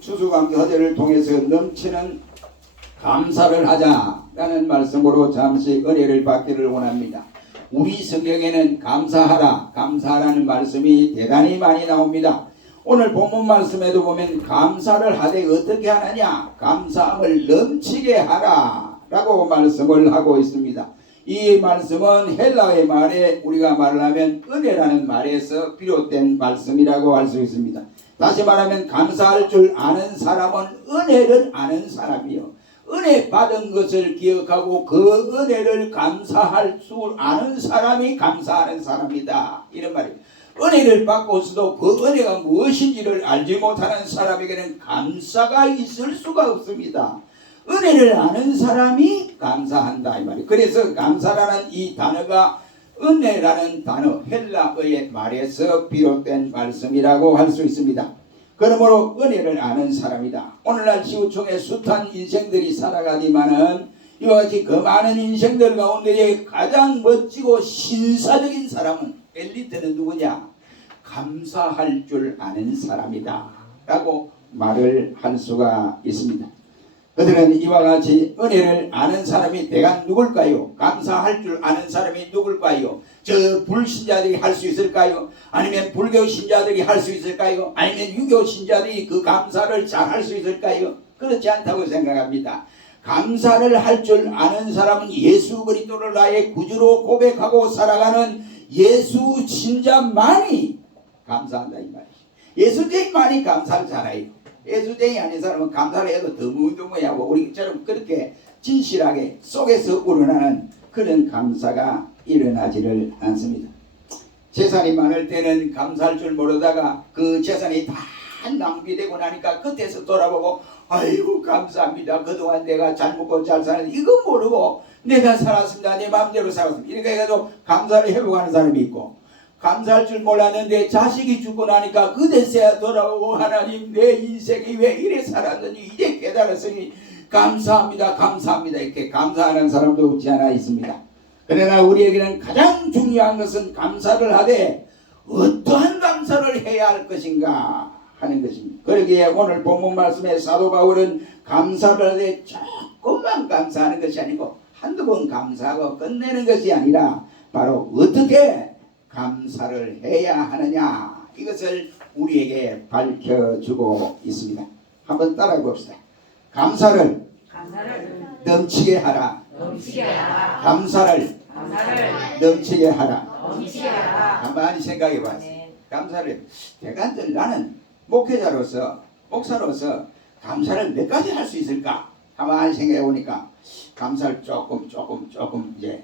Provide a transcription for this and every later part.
추수감사절을 통해서 넘치는 감사를 하자라는 말씀으로 잠시 은혜를 받기를 원합니다. 우리 성경에는 감사하라, 감사하라는 말씀이 대단히 많이 나옵니다. 오늘 본문 말씀에도 보면 감사를 하되 어떻게 하느냐, 감사함을 넘치게 하라 라고 말씀을 하고 있습니다. 이 말씀은 헬라의 말에 우리가 말을 하면 은혜라는 말에서 비롯된 말씀이라고 할 수 있습니다. 다시 말하면 감사할 줄 아는 사람은 은혜를 아는 사람이요, 은혜 받은 것을 기억하고 그 은혜를 감사할 줄 아는 사람이 감사하는 사람이다, 이런 말이에요. 은혜를 받고서도 그 은혜가 무엇인지를 알지 못하는 사람에게는 감사가 있을 수가 없습니다. 은혜를 아는 사람이 감사한다, 이 말이에요. 그래서 감사라는 이 단어가 은혜라는 단어, 헬라어의 말에서 비롯된 말씀이라고 할 수 있습니다. 그러므로 은혜를 아는 사람이다. 오늘날 지구촌에 숱한 인생들이 살아가지만은 이와 같이 그 많은 인생들 가운데 가장 멋지고 신사적인 사람은, 엘리트는 누구냐? 감사할 줄 아는 사람이다 라고 말을 할 수가 있습니다. 그들은 이와 같이 은혜를 아는 사람이 대강 누굴까요? 감사할 줄 아는 사람이 누굴까요? 저 불신자들이 할 수 있을까요? 아니면 불교 신자들이 할 수 있을까요? 아니면 유교 신자들이 그 감사를 잘 할 수 있을까요? 그렇지 않다고 생각합니다. 감사를 할 줄 아는 사람은 예수 그리스도를 나의 구주로 고백하고 살아가는 예수 신자만이 감사한다, 이 말이죠. 예수쟁이만이 감사를 잘해요. 예수쟁이 아닌 사람은 감사를 해도 드무드무하고 우리처럼 그렇게 진실하게 속에서 우러나는 그런 감사가 일어나지를 않습니다. 재산이 많을 때는 감사할 줄 모르다가 그 재산이 다 낭비되고 나니까 끝에서 돌아보고 아이고 감사합니다, 그동안 내가 잘 먹고 잘 사는데 이거 모르고 내가 살았습니다, 내 마음대로 살았습니다, 이렇게 해서 감사를 회복하는 사람이 있고, 감사할 줄 몰랐는데 자식이 죽고 나니까 그제서야 돌아오고 하나님 내 인생이 왜 이래 살았는지 이제 깨달았으니 감사합니다, 감사합니다, 이렇게 감사하는 사람도 없지 않아 있습니다. 그러나 우리에게는 가장 중요한 것은 감사를 하되 어떠한 감사를 해야 할 것인가 하는 것입니다. 그러기에 오늘 본문 말씀에 사도 바울은 감사를 하되 조금만 감사하는 것이 아니고 한두 번 감사하고 끝내는 것이 아니라 바로 어떻게 감사를 해야 하느냐, 이것을 우리에게 밝혀주고 있습니다. 한번 따라해 봅시다. 감사를 넘치게 하라. 감사를 넘치게 하라. 가만히 생각해 봤어요. 감사를 나는 목회자로서, 목사로서 감사를 몇 가지 할 수 있을까? 가만히 생각해 보니까 감사를 조금 이제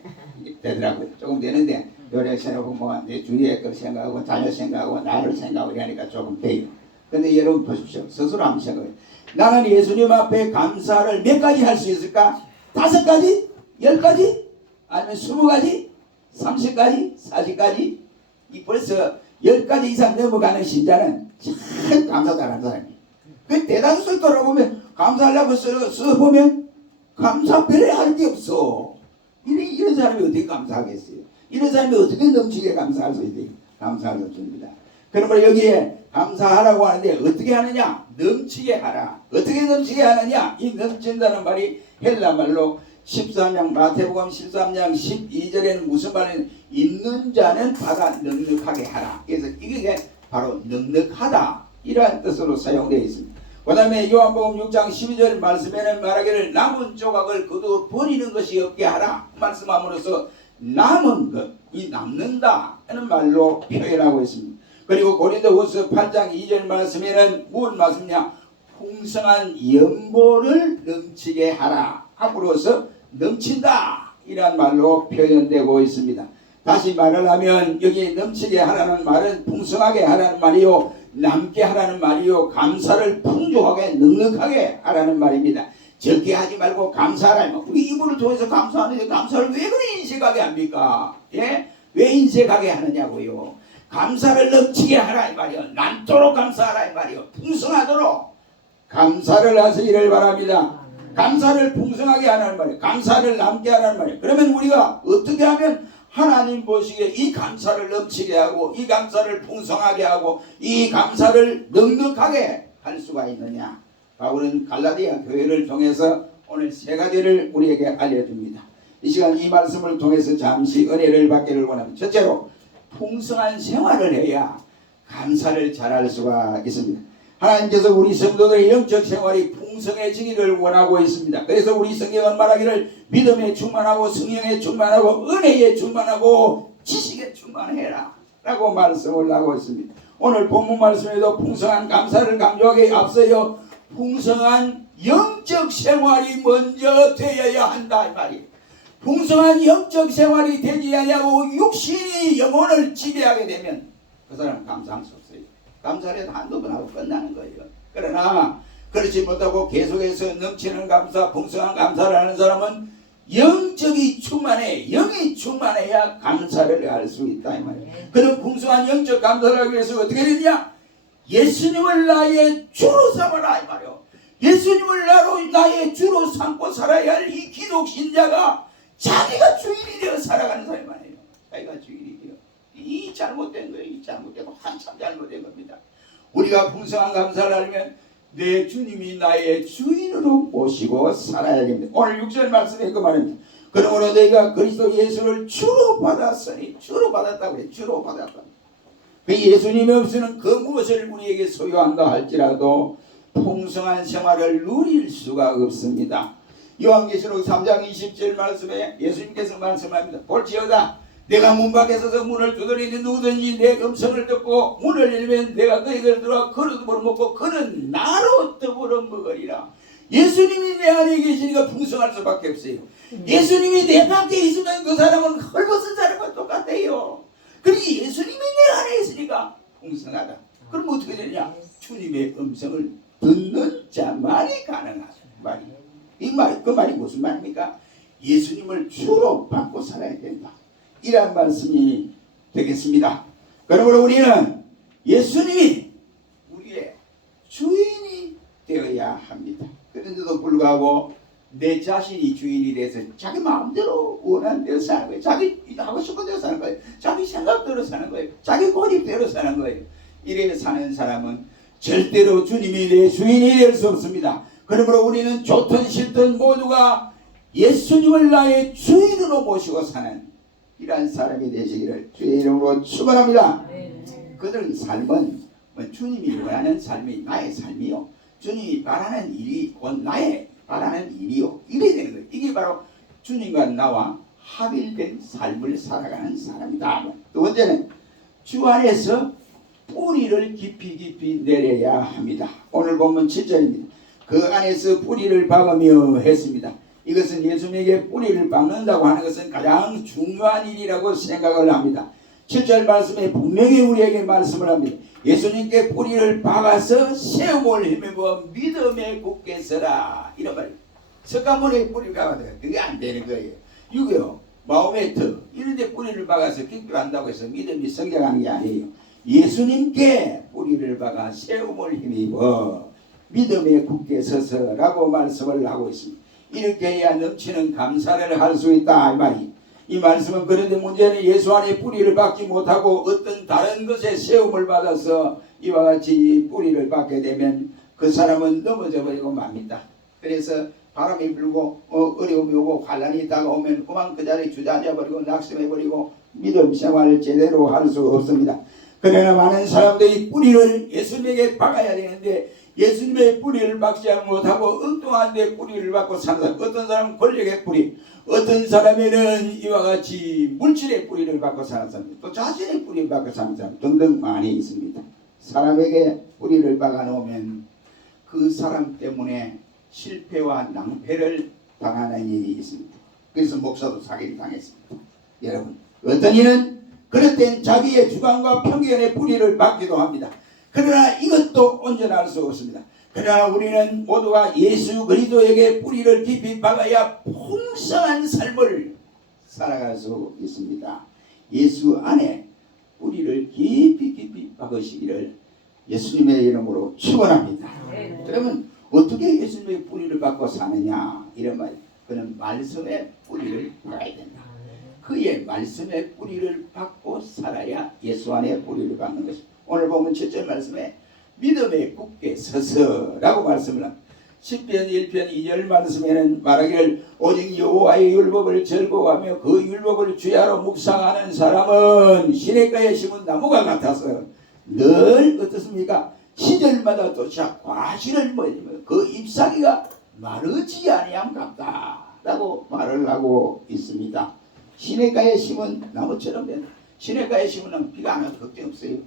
되더라고요. 조금 되는데 요래 생각하고 뭐 내 주위에 걸 생각하고 자녀 생각하고 나를 생각하고 이러니까 조금 돼요. 근데 여러분 보십시오. 스스로 한번 생각해요. 나는 예수님 앞에 감사를 몇 가지 할 수 있을까? 5가지? 10가지? 아니면 20가지? 30가지? 40가지? 이 벌써 10가지 이상 넘어가는 신자는 참 감사 잘하는 사람이에요. 그 대다수 돌아보면 감사하려고 써보면 감사 별에 할 게 없어. 이런 사람이 어떻게 감사하겠어요? 이런 사람이 어떻게 넘치게 감사할 수 있어요? 감사할 수 없습니다. 그러므로 여기에 감사하라고 하는데 어떻게 하느냐? 넘치게 하라. 어떻게 넘치게 하느냐? 이 넘친다는 말이 헬라 말로 13장 마태복음 13장 12절에는 무슨 말이냐? 있는 자는 받아 넉넉하게 하라. 그래서 이게 바로 넉넉하다, 이러한 뜻으로 사용되어 있습니다. 그 다음에 요한복음 6장 12절 말씀에는 말하기를 남은 조각을 거두어 버리는 것이 없게 하라 말씀함으로써 남은 것, 이 남는다 하는 말로 표현하고 있습니다. 그리고 고린도후서 8장 2절 말씀에는 무슨 말씀이냐? 풍성한 연보를 넘치게 하라 함으로써 넘친다, 이란 말로 표현되고 있습니다. 다시 말을 하면 여기 넘치게 하라는 말은 풍성하게 하라는 말이요, 남게 하라는 말이요, 감사를 풍족하게 넉넉하게 하라는 말입니다. 적게 하지 말고 감사하라. 우리 이분을 통해서 감사하는데 감사를 왜 그리 인색하게 합니까? 예? 왜 인색하게 하느냐고요? 감사를 넘치게 하라 이 말이요, 남도록 감사하라 이 말이요, 풍성하도록 감사를 하시기를 바랍니다. 감사를 풍성하게 하라는 말이에요. 감사를 남게 하라는 말이에요. 그러면 우리가 어떻게 하면 하나님 보시기에 이 감사를 넘치게 하고 이 감사를 풍성하게 하고 이 감사를 넉넉하게 할 수가 있느냐? 바울은 갈라디아 교회를 통해서 오늘 세 가지를 우리에게 알려줍니다. 이 시간 이 말씀을 통해서 잠시 은혜를 받기를 원합니다. 첫째로 풍성한 생활을 해야 감사를 잘할 수가 있습니다. 하나님께서 우리 성도들의 영적 생활이 풍성해지기를 원하고 있습니다. 그래서 우리 성경은 말하기를 믿음에 충만하고 성령에 충만하고 은혜에 충만하고 지식에 충만해라 라고 말씀을 하고 있습니다. 오늘 본문 말씀에도 풍성한 감사를 강조하기에 앞서요 풍성한 영적 생활이 먼저 되어야 한다 이 말이에요. 풍성한 영적 생활이 되지 아니하고 육신이 영혼을 지배하게 되면 그 사람은 감사할 수 없어요. 감사를 해도 한두 번 하고 끝나는 거예요. 그러나 그렇지 못하고 계속해서 넘치는 감사, 풍성한 감사를 하는 사람은 영적이 충만해, 영이 충만해야 감사를 할 수 있다 이 말이에요. 그런 풍성한 영적 감사를 하기 위해서 어떻게 되냐? 예수님을 나의 주로 삼아라 이 말이에요. 예수님을 나의 주로 삼고 살아야 할 이 기독 신자가 자기가 주인이 되어 살아가는 사람이 아니에요. 자기가 주인이 되어. 이 잘못된 거예요. 이 잘못되고 한참 잘못된 겁니다. 우리가 풍성한 감사를 하려면 내 주님이 나의 주인으로 모시고 살아야 됩니다. 오늘 6절 말씀에 그 말입니다. 그러므로 너희가 그리스도 예수를 주로 받았으니 주로 받았다고 그래. 주로 받았다. 그 예수님이 없이는 그 무엇을 우리에게 소유한다 할지라도 풍성한 생활을 누릴 수가 없습니다. 요한계시록 3장 20절 말씀에 예수님께서 말씀합니다. 볼지어다 내가 문 밖에 서서 문을 두드리니 누구든지 내 음성을 듣고 문을 열면 내가 그에게로 들어와 그릇으로 먹고 그는 나로 더불어 먹으리라. 예수님이 내 안에 계시니까 풍성할 수밖에 없어요. 예수님이 내 밖에 있으면 그 사람은 헐벗은 사람과 똑같아요. 그러니 예수님이 내 안에 있으니까 풍성하다. 그럼 어떻게 되냐? 주님의 음성을 듣는 자만이 가능하다 말이에요. 이 말, 그 말이 무슨 말입니까? 예수님을 주로 받고 살아야 된다. 이런 말씀이 되겠습니다. 그러므로 우리는 예수님이 우리의 주인이 되어야 합니다. 그런데도 불구하고 내 자신이 주인이 돼서 자기 마음대로 원하는 대로 사는 거예요. 자기 하고 싶은 대로 사는 거예요. 자기 생각대로 사는 거예요. 자기 고집대로 사는 거예요. 이래 사는 사람은 절대로 주님이 내 주인이 될 수 없습니다. 그러므로 우리는 좋든 싫든 모두가 예수님을 나의 주인으로 모시고 사는 이러한 사람이 되시기를 주의 이름으로 축원합니다. 그들의 삶은 주님이 원하는 삶이 나의 삶이요. 주님이 바라는 일이 곧 나의 바라는 일이요. 이래 되는 거예요. 이게 바로 주님과 나와 합일된 삶을 살아가는 사람이다. 두 번째는 주 안에서 뿌리를 깊이 내려야 합니다. 오늘 보면 7절입니다. 그 안에서 뿌리를 박으며 했습니다. 이것은 예수님에게 뿌리를 박는다고 하는 것은 가장 중요한 일이라고 생각을 합니다. 7절 말씀에 분명히 우리에게 말씀을 합니다. 예수님께 뿌리를 박아서 세움을 힘입어 믿음에 굳게 서라. 이런 말이에요. 석가모니에 뿌리를 박아도 그게 안 되는 거예요. 6요. 마호메트 이런 데 뿌리를 박아서 기도한다고 해서 믿음이 성장하는 게 아니에요. 예수님께 뿌리를 박아 세움을 힘입어 믿음에 굳게 서서라고 말씀을 하고 있습니다. 이렇게 해야 넘치는 감사를 할 수 있다 이 말이. 이 말씀은 그런데 문제는 예수 안에 뿌리를 박지 못하고 어떤 다른 것에 세움을 받아서 이와 같이 뿌리를 박게 되면 그 사람은 넘어져 버리고 맙니다. 그래서 바람이 불고 어려움이 오고 환난이 다가오면 그만 그 자리에 주저앉아 버리고 낙심해 버리고 믿음 생활을 제대로 할 수 없습니다. 그러나 많은 사람들이 뿌리를 예수님에게 박아야 되는데 예수님의 뿌리를 박지 못하고 엉뚱한 데 뿌리를 박고 사는 사람, 어떤 사람은 권력의 뿌리, 어떤 사람에는 이와 같이 물질의 뿌리를 박고 사는 사람, 또 자신의 뿌리를 박고 사는 사람 등등 많이 있습니다. 사람에게 뿌리를 박아 놓으면 그 사람 때문에 실패와 낭패를 당하는 일이 있습니다. 그래서 목사도 사기를 당했습니다. 여러분, 어떤 이는 그럴 땐 자기의 주관과 편견의 뿌리를 박기도 합니다. 그러나 이것도 온전할 수 없습니다. 그러나 우리는 모두가 예수 그리스도에게 뿌리를 깊이 박아야 풍성한 삶을 살아갈 수 있습니다. 예수 안에 뿌리를 깊이 박으시기를 예수님의 이름으로 축원합니다. 그러면 어떻게 예수님의 뿌리를 박고 사느냐 이런 말. 그는 말씀의 뿌리를 박아야 된다. 그의 말씀의 뿌리를 박고 살아야 예수 안에 뿌리를 박는 것입니다. 오늘 보면 7절 말씀에 믿음에 굳게 서서라고 말씀을 합니다. 10편 1편 2절 말씀에는 말하기를 오직 여호와의 율법을 즐거워하며 그 율법을 주야로 묵상하는 사람은 시냇가에 심은 나무가 같아서 늘 어떻습니까? 시절마다 또차 과실을 먹으며 그 잎사귀가 마르지 아니함 같다라고 말을 하고 있습니다. 시냇가에 심은 나무처럼 된다. 시냇가에 심은 나무 비가 안 와도 걱정 없어요.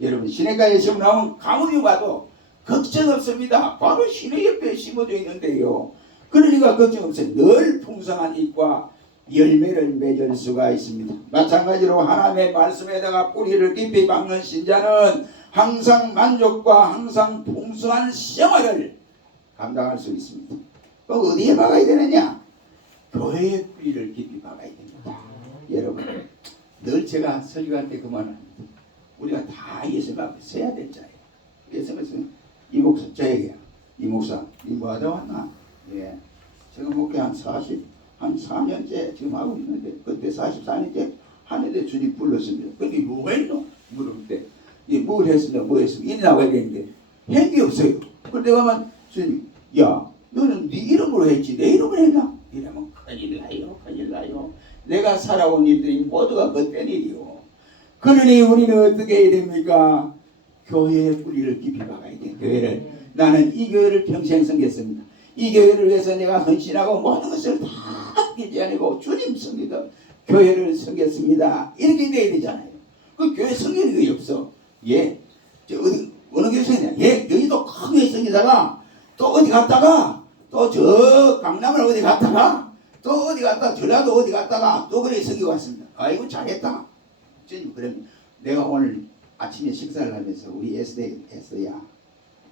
여러분 시냇가에 심은 나무는 가뭄이 와도 걱정 없습니다. 바로 시내 옆에 심어져 있는데요. 그러니까 걱정 없어요. 늘 풍성한 잎과 열매를 맺을 수가 있습니다. 마찬가지로 하나님의 말씀에다가 뿌리를 깊이 박는 신자는 항상 만족과 항상 풍성한 생활을 감당할 수 있습니다. 어디에 박아야 되느냐? 교회의 뿌리를 깊이 박아야 됩니다. 여러분, 늘 제가 설교할 때 그만합니다. 우리가 다 예수님 앞에 서야 될 자예요. 예수님은 이 목사 저에게 이 목사 이 뭐하다 왔나? 예, 제가 목회 한 4년째 지금 하고 있는데 그때 44년째 하는데 주님 불렀습니다. 근데 뭐가 있노? 물을 때 뭘 했습니까? 뭐 했습니까? 이 나와야 되는데 행기 없어요. 그런데 가면 주님, 야 너는 네 이름으로 했지 내 이름으로 했나? 이러면 큰일 나요, 큰일 나요. 내가 살아온 일들이 모두가 그땐 일이요. 그러니 우리는 어떻게 해야 됩니까? 교회의 뿌리를 깊이 박아야 돼. 교회를. 나는 이 교회를 평생 섬겼습니다. 이 교회를 위해서 내가 헌신하고 모든 것을 다 아끼지 아니고 주님 섬기다 교회를 섬겼습니다. 이렇게 돼야 되잖아요. 그 교회 섬기는 게 없어. 예. 저 어느 교회 섬기냐? 예. 여기도 큰 교회 섬기다가 또 어디 갔다가 또 저 강남을 어디 갔다가 또 어디 갔다가 전라도 어디 갔다가 또 그래 섬기고 왔습니다. 아이고 잘했다. 주님 그러면 내가 오늘 아침에 식사를 하면서 우리 에스야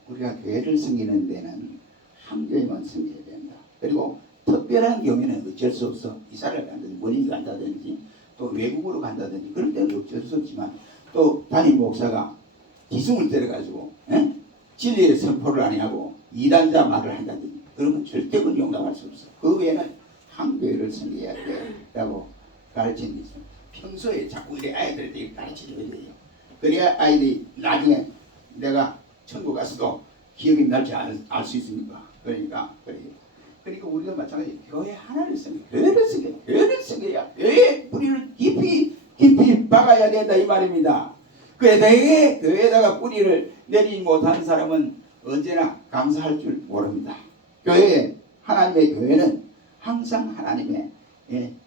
우리가 교회를 섬기는 데는 한 교회만 섬겨야 된다. 그리고 특별한 경우에는 어쩔 수 없어. 이사를 간다든지 멀리 간다든지 또 외국으로 간다든지 그럴 때는 어쩔 수 없지만 또 담임 목사가 기승을 때려가지고 진리의 선포를 안 하고 이단자 말을 한다든지 그러면 절대 그건 용납할 수 없어. 그 외에는 한 교회를 섬겨야 돼라고 가르치는 게 있습니다. 평소에 자꾸 우리 아이들한테 가르쳐줘야 돼요. 그래야 아이들이 나중에 내가 천국 가서도 기억이 날지 알 수 있습니까? 그러니까 우리가 마찬가지 교회 하나를 섬겨, 교회를 섬겨야 교회의 뿌리를 깊이 박아야 된다 이 말입니다. 그에 교회에다가 뿌리를 내리지 못한 사람은 언제나 감사할 줄 모릅니다. 하나님의 교회는 항상 하나님의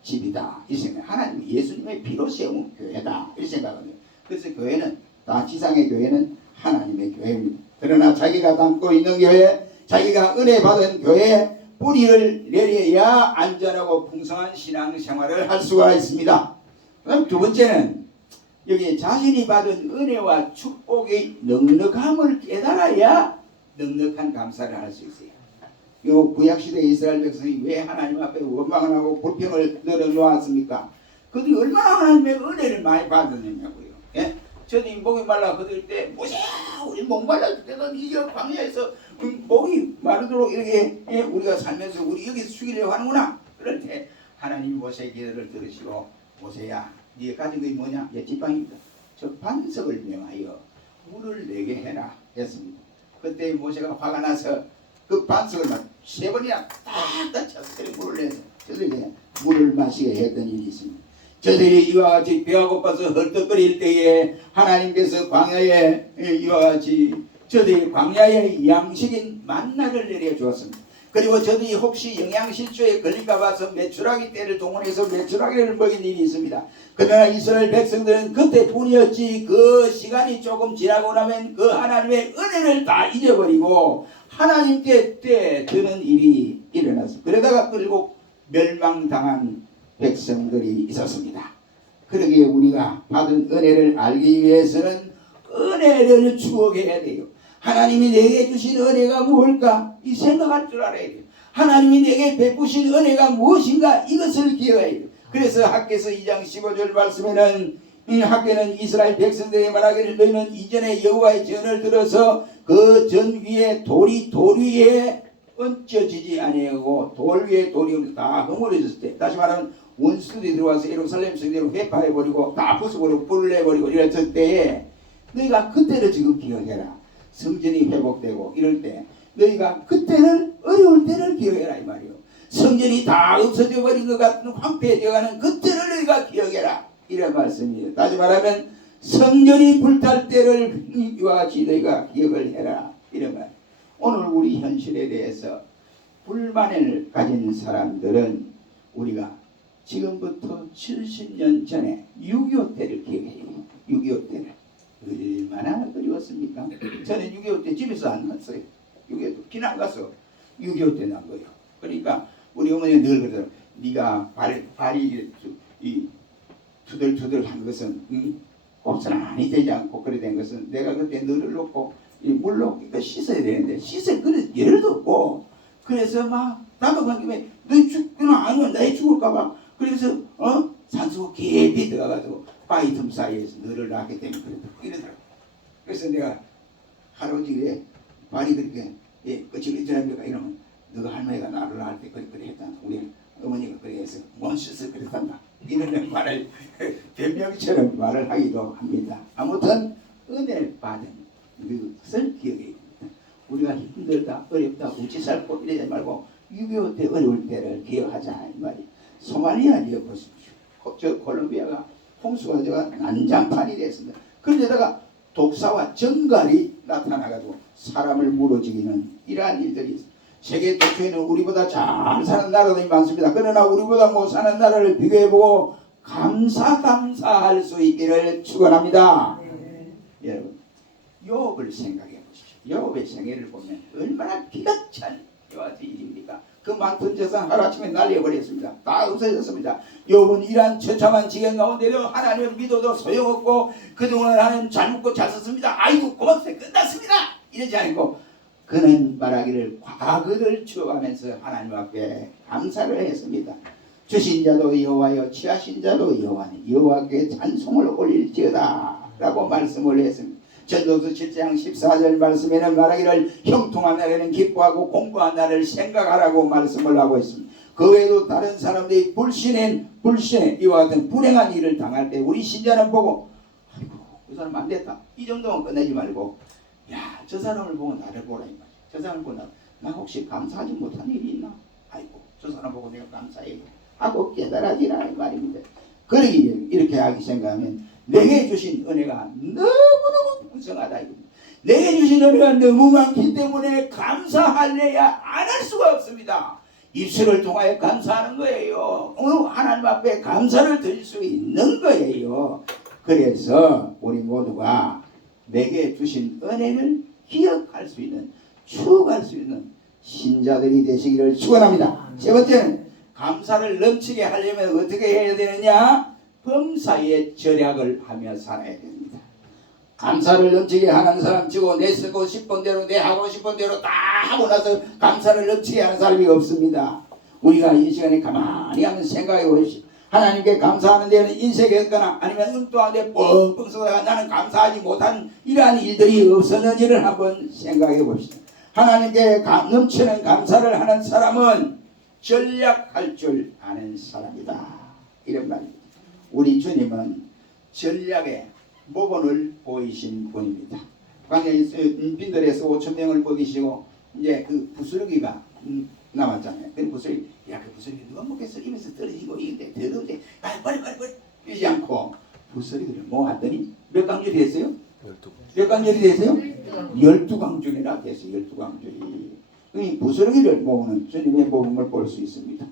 집이다 이 생각. 하나님 예수님의 피로 세운 교회다 이 생각합니다. 그래서 교회는 다 지상의 교회는 하나님의 교회입니다. 그러나 자기가 담고 있는 교회, 자기가 은혜 받은 교회에 뿌리를 내려야 안전하고 풍성한 신앙생활을 할 수가 있습니다. 그럼 두 번째는 여기 자신이 받은 은혜와 축복의 넉넉함을 깨달아야 넉넉한 감사를 할 수 있어요. 요 구약시대 이스라엘 백성이 왜 하나님 앞에 원망을 하고 불평을 늘어놓았습니까? 그들이 얼마나 하나님의 은혜를 많이 받았느냐고요. 예? 저도 목이 말라 그들 때 모세야 우리 목 말라 때는 이 광야에서 목이 마르도록 이렇게 우리가 살면서 우리 여기서 죽이려고 하는구나. 그럴 때 하나님이 모세의 기도를 들으시고 모세야 네가 가진 것이 뭐냐? 지팡이입니다. 저 반석을 명하여 물을 내게 해라 했습니다. 그때 모세가 화가 나서 그 반석을 막 3번이나 딱 쳐서 물을 내서 저들에게 물을 마시게 했던 일이 있습니다. 저들이 이와 같이 배가 고파서 헐떡거릴 때에 하나님께서 광야에 이와 같이 저들이 광야에 양식인 만나를 내려주었습니다. 그리고 저들이 혹시 영양실조에 걸릴까 봐서 메추라기 떼를 동원해서 메추라기를 먹인 일이 있습니다. 그러나 이스라엘 백성들은 그때뿐이었지 그 시간이 조금 지나고 나면 그 하나님의 은혜를 다 잊어버리고 하나님께 드는 일이 일어났습니다. 그러다가 결국 멸망당한 백성들이 있었습니다. 그러기에 우리가 받은 은혜를 알기 위해서는 은혜를 추억해야 돼요. 하나님이 내게 주신 은혜가 무엇일까? 이 생각할 줄 알아야 돼요. 하나님이 내게 베푸신 은혜가 무엇인가? 이것을 기억해야 돼요. 그래서 학개서 2장 15절 말씀에는 학개는 이스라엘 백성들에게 말하기를 너희는 이전에 여호와의 전을 들어서 그 전 위에 돌 위에 얹혀지지 아니하고 돌 위에 돌이 다 허물어졌을 때 다시 말하면 원수들이 들어와서 예루살렘 성전을 회파해버리고 다 부숴버리고 불을 내버리고 이랬을 때에 너희가 그때를 지금 기억해라. 성전이 회복되고 이럴 때 너희가 그때를 어려울 때를 기억해라 이 말이요. 성전이 다 없어져 버린 것 같은 황폐해져가는 그때를 너희가 기억해라 이런 말씀이에요. 다시 말하면 성전이 불탈 때를 이와 같이 너희가 기억을 해라 이런 말. 오늘 우리 현실에 대해서 불만을 가진 사람들은 우리가 지금부터 70년 전에 6.25 때를 기억해요. 6.25 때를 얼마나 그리웠습니까? 저는 6.25 때 집에서 안 났어요. 6.25 때 비난 가서 6.25 때 난 거예요. 그러니까 우리 어머니가 늘 그러더라고요. 네가 발이 이 투덜투덜한 것은 곱슬하니 되지 않고 그래 된 것은 내가 그때 너를 놓고 이 물로 씻어야 되는데 씻을 그릇 열도 없고 그래서 막 나가간 김에 너희 죽거나 아니면 나이 죽을까봐 그래서 산소 깊이 들어가가지고 바위 틈 사이에서 너를 낳게 되면 이러더라고. 그래서 내가 할아버지에 발이 그렇게 끝이 있더랍니까 이러면 너가 할머니가 나를 낳을 때 그래 했다. 우리 어머니가 그래 해서 못 씻어 그랬단다. 이런 말을 변명처럼 말을 하기도 합니다. 아무튼 은혜를 받은 그것을 기억해야 됩니다. 우리가 힘들다 어렵다 우치 살고 이러지 말고 6.25 때 어려울 때를 기억하자 이 말이. 소말리아 지어 보십시오. 저 콜롬비아가 홍수가 제가 난장판이 됐습니다. 그런데다가 독사와 정갈이 나타나가지고 사람을 물어죽이는 이러한 일들이 있습니다. 세계 도처에는 우리보다 잘 사는 나라들이 많습니다. 그러나 우리보다 못 사는 나라를 비교해보고 감사할 수 있기를 축원합니다. 여러분 욥을 생각해 보십시오. 욥의 생애를 보면 얼마나 기가 찬 일입니까? 그 많던 재산 하루아침에 날려버렸습니다. 다 없어졌습니다. 욥은 이러한 처참한 지경 가운데도 하나님을 믿어도 소용없고 그동안 하나님 잘 먹고 잘 썼습니다. 아이고 고맙습니다. 끝났습니다. 이러지 않고 그는 말하기를 과거를 추억하면서 하나님 앞에 감사를 했습니다. 주신 자도 여호와여 취하신 자도 여호와니 여호와께 찬송을 올릴지어다 라고 말씀을 했습니다. 전도서 7장 14절 말씀에는 말하기를 형통한 날에는 기뻐하고 공부한 날을 생각하라고 말씀을 하고 있습니다. 그 외에도 다른 사람들이 불신에 이와 같은 불행한 일을 당할 때 우리 신자는 보고 아이고 그 사람 안 됐다 이 정도만 끝내지 말고 야, 저 사람을 보고 나를 보라 이 말이야. 저 사람을 보고 나 혹시 감사하지 못한 일이 있나? 아이고 저 사람 보고 내가 감사해 하고 깨달아지라 이 말입니다. 그러기 이렇게 하기 생각하면 내게 주신 은혜가 너무너무 풍성하다 이겁니다. 내게 주신 은혜가 너무 많기 때문에 감사할래야 안 할 수가 없습니다. 입술을 통하여 감사하는 거예요. 하나님 앞에 감사를 드릴 수 있는 거예요. 그래서 우리 모두가 내게 주신 은혜를 기억할 수 있는 추억할 수 있는 신자들이 되시기를 축원합니다. 세 번째는 감사를 넘치게 하려면 어떻게 해야 되느냐? 범사에 절약을 하며 살아야 됩니다. 감사를 넘치게 하는 사람 치고 내 쓰고 싶은 대로 내 하고 싶은 대로 다 하고 나서 감사를 넘치게 하는 사람이 없습니다. 우리가 이 시간에 가만히 한번 생각해 보십시오. 하나님께 감사하는 데는 인색했거나 아니면 엉뚱한데 뻥뻥 쏘다가 나는 감사하지 못한 이러한 일들이 없었는지를 한번 생각해 봅시다. 하나님께 넘치는 감사를 하는 사람은 전략할 줄 아는 사람이다. 이런 말입니다. 우리 주님은 전략의 모본을 보이신 분입니다. 광야에서 빈들에서 5,000명을 먹이시고 이제 그 부스러기가 남았잖아요. 그 부스러기, 야, 그 부스러기 누가 먹겠어? 입에서 떨어지고 이게 더러운데, 빨리 이러지 않고 부스러기를 모았더니 몇 강줄이 됐어요? 12. 몇 강줄이 됐어요? 12강줄이나 됐어요. 12강줄이. 이 부스러기를 모으는 주님의 모범을 볼 수 있습니다.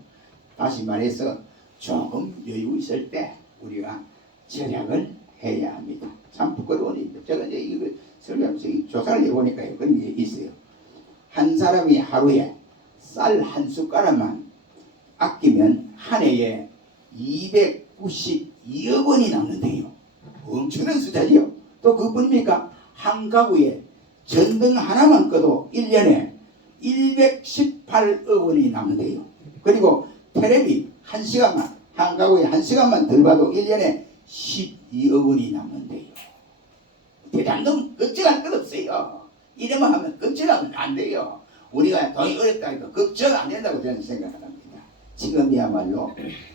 다시 말해서 조금 여유 있을 때 우리가 절약을 해야 합니다. 참 부끄러운 일입니다. 제가 이제 이거 설명하면서 조사를 해보니까 그런 게 있어요. 한 사람이 하루에 쌀 한 숟가락만 아끼면 한 해에 292억 원이 남는데요. 엄청난 숫자지요. 또 그뿐입니까? 한 가구에 전등 하나만 꺼도 1년에 118억 원이 남는데요. 그리고 텔레비 한 시간만, 한 가구에 한 시간만 덜 봐도 1년에 12억 원이 남는데요. 대장동 걱정할 것 없어요. 이래만 하면 걱정하면 안 돼요. 우리가 돈이 어렵다 해도 걱정 안 된다고 저는 생각합니다. 지금이야말로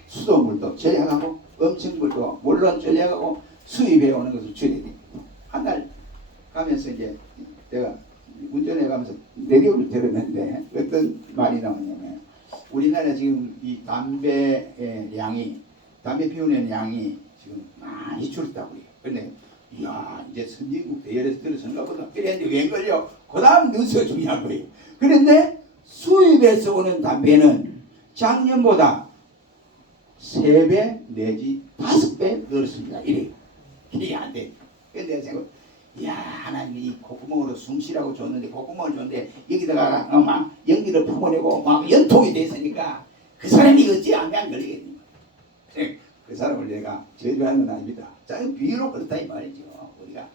수돗물도 절약하고 음식물도 물론 절약하고 수입해 오는 것을 줄여야 됩니다. 한 달 가면서 이제 제가 운전해 가면서 라디오를 들었는데 어떤 말이 나오냐면 우리나라 지금 이 담배의 양이 담배 피우는 양이 지금 많이 줄었다고 해요. 근데 이야 이제 선진국 대열에서 들어서는가 보다. 그랬는데 웬걸요? 그 다음 뉴스가 중요한 거예요. 그런데 수입에서 오는 담배는 작년보다 3배 내지 5배 늘었습니다. 이래요. 이게 안 돼. 근데 내가 생각, 이야 하나님이 이 콧구멍으로 숨 쉬라고 줬는데 콧구멍을 줬는데 여기다가 막 연기를 품어내고 막 연통이 됐으니까 그 사람이 어찌 안 걸리겠니? 그 사람을 내가 저주하는 건 아닙니다. 자, 비유로 그렇다 이 말이죠. 우리가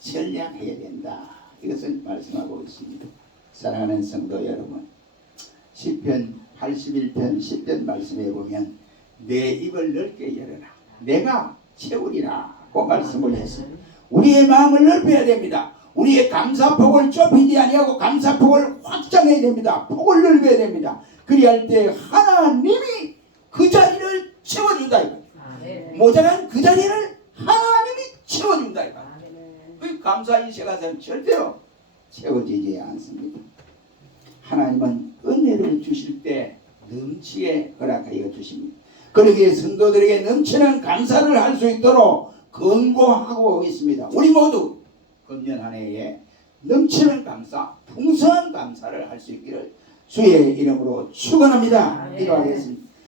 전량해야 된다. 이것을 말씀하고 있습니다. 사랑하는 성도 여러분, 시편 81편 10편 말씀해 보면 내 입을 넓게 열어라. 내가 채우리라고 말씀을 했습니다. 우리의 마음을 넓혀야 됩니다. 우리의 감사폭을 좁히지 아니하고 감사폭을 확장해야 됩니다. 폭을 넓혀야 됩니다. 그리할 때 하나님이 그 자리를 채워준다 이거예요. 모자란 그 자리를 하나님이 채워준다 이거예요. 그 감사 이세가서는 절대로 채워지지 않습니다. 하나님은 은혜를 주실 때 넘치게 허락하여 주십니다. 그러기에 성도들에게 넘치는 감사를 할 수 있도록 권고하고 있습니다. 우리 모두 금년 한 해에 넘치는 감사, 풍성한 감사를 할 수 있기를 주의 이름으로 축원합니다. 기도하겠습니다.